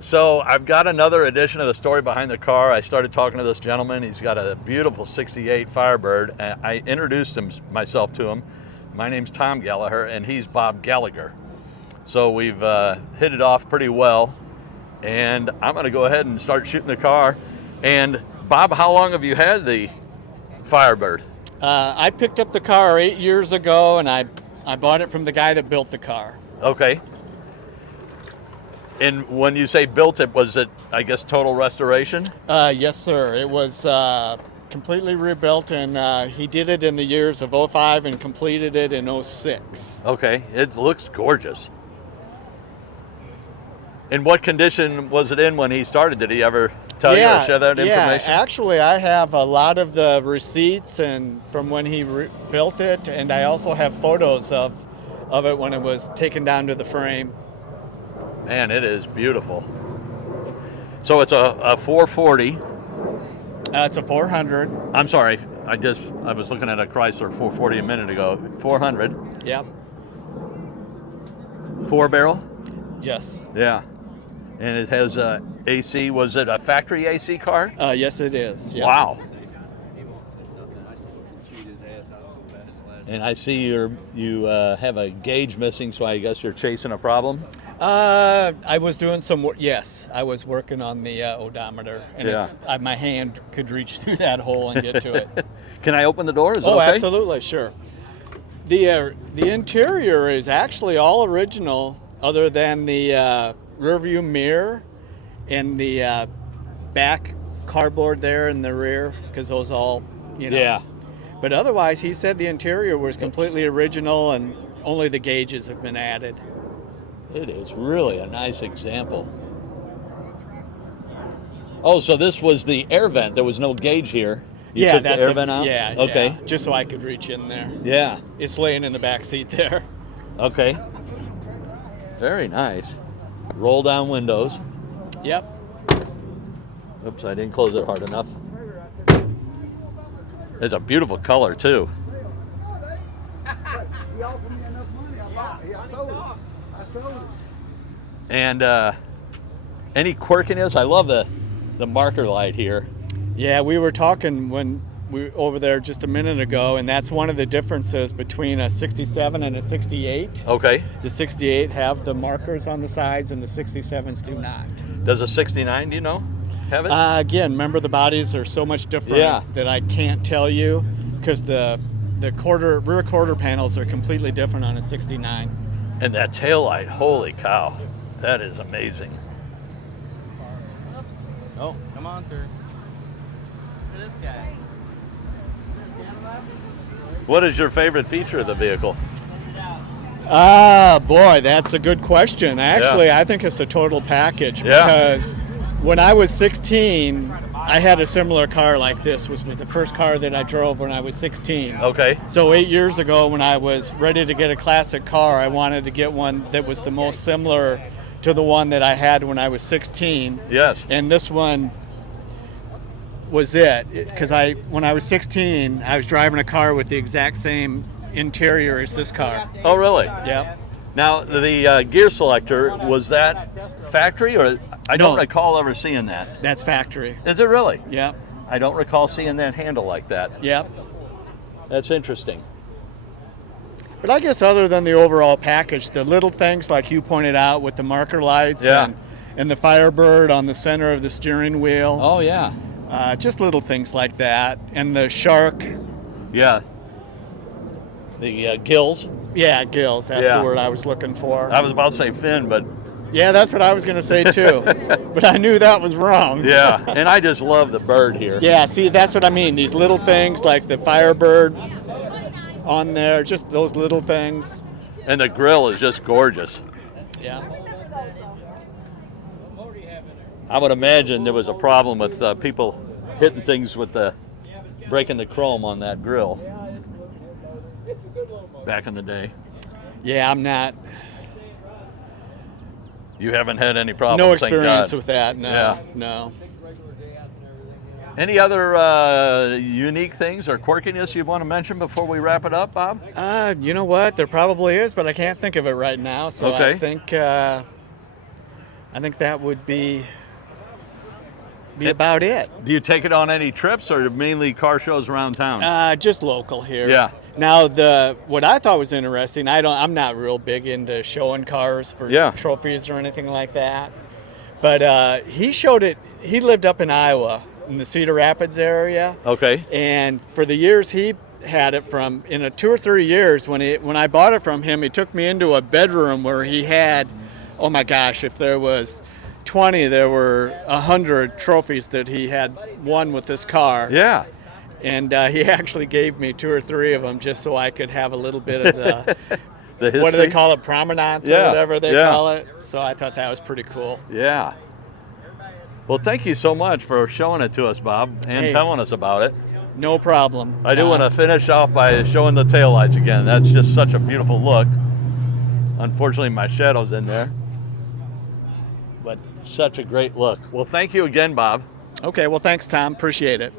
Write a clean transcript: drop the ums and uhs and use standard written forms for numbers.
So I've got another edition of the story behind the car. I started talking to this gentleman. He's got a beautiful 68 Firebird. And I introduced myself to him. My name's Tom Gallagher, and he's Bob Gallagher. So we've hit it off pretty well. And I'm going to go ahead and start shooting the car. And Bob, how long have you had the Firebird? I picked up the car 8 years ago, and I bought it from the guy that built the car. Okay. And when you say built it, was it, I guess, total restoration? Yes, sir. It was completely rebuilt, and he did it in the years of 05 and completed it in 06. Okay. It looks gorgeous. In what condition was it in when he started? Did he ever tell you or share that information? Yeah, actually, I have a lot of the receipts and from when he built it, and I also have photos of it when it was taken down to the frame. Man, it is beautiful. So it's a 440. It's a 400. I'm sorry, I was looking at a Chrysler 440 a minute ago. 400. Yep. 4-barrel? Yes. Yeah. And it has AC. Was it a factory AC car? Yes, it is. Yep. Wow. And I see you have a gauge missing, so I guess you're chasing a problem? I was doing some work. Yes, I was working on the odometer, and my hand could reach through that hole and get to it. Can I open the door? Is it okay? Absolutely, sure. The interior is actually all original, other than the rear view mirror and the back cardboard there in the rear, because those all, Yeah. But otherwise, he said the interior was completely original, and only the gauges have been added. It is really a nice example. Oh, so this was the air vent. There was no gauge here. You took the air vent out? Yeah. Okay. Yeah, just so I could reach in there. Yeah. It's laying in the back seat there. Okay. Very nice. Roll down windows. Yep. Oops, I didn't close it hard enough. It's a beautiful color, too. And any quirkiness? I love the marker light here. Yeah, we were talking when we were over there just a minute ago, and that's one of the differences between a 67 and a 68. Okay. The 68 have the markers on the sides, and the 67s do not. Does a 69, do you know, have it? Again, remember the bodies are so much different that I can't tell you, because the rear quarter panels are completely different on a 69. And that taillight, holy cow, that is amazing. Oh, come on through. This guy. What is your favorite feature of the vehicle? Boy, that's a good question. Actually, I think it's the total package, Yeah. because when I was 16, I had a similar car like this. Was the first car that I drove when I was 16. Okay. So 8 years ago, when I was ready to get a classic car, I wanted to get one that was the most similar to the one that I had when I was 16. Yes. And this one was it, because when I was 16, I was driving a car with the exact same interior as this car. Oh, really? Yep. Now, the gear selector, was that factory, or I don't recall ever seeing that. That's factory. Is it really? Yep. I don't recall seeing that handle like that. Yep. That's interesting. But I guess other than the overall package, the little things like you pointed out with the marker lights and the Firebird on the center of the steering wheel. Oh, yeah. Just little things like that. And the shark. Yeah. The gills. Yeah, gills. That's the word I was looking for. I was about to say fin, but... Yeah, that's what I was going to say too. But I knew that was wrong. Yeah, and I just love the bird here. Yeah, see, that's what I mean. These little things like the Firebird on there, just those little things. And the grill is just gorgeous. Yeah. I would imagine there was a problem with people hitting things with breaking the chrome on that grill back in the day. Yeah, I'm not. You haven't had any problems, No experience thank God. with that, no. Yeah. No. Any other unique things or quirkiness you want to mention before we wrap it up, Bob? You know what? There probably is, but I can't think of it right now. So Okay. I think I think that would be about it. Do you take it on any trips or mainly car shows around town? Just local here. Yeah. Now what I thought was interesting, I'm not real big into showing cars for trophies or anything like that. But he showed it. He lived up in Iowa in the Cedar Rapids area. Okay. And for the years he had it from, in a 2 or 3 years when I bought it from him, he took me into a bedroom where he had, oh my gosh, if there was 20, there were 100 trophies that he had won with this car. Yeah. And he actually gave me 2 or 3 of them just so I could have a little bit of the, the what do they call it, promenade or whatever they call it. So I thought that was pretty cool. Yeah. Well, thank you so much for showing it to us, Bob, and telling us about it. No problem. I do want to finish off by showing the taillights again. That's just such a beautiful look. Unfortunately, my shadow's in there. But such a great look. Well, thank you again, Bob. Okay, well, thanks, Tom. Appreciate it.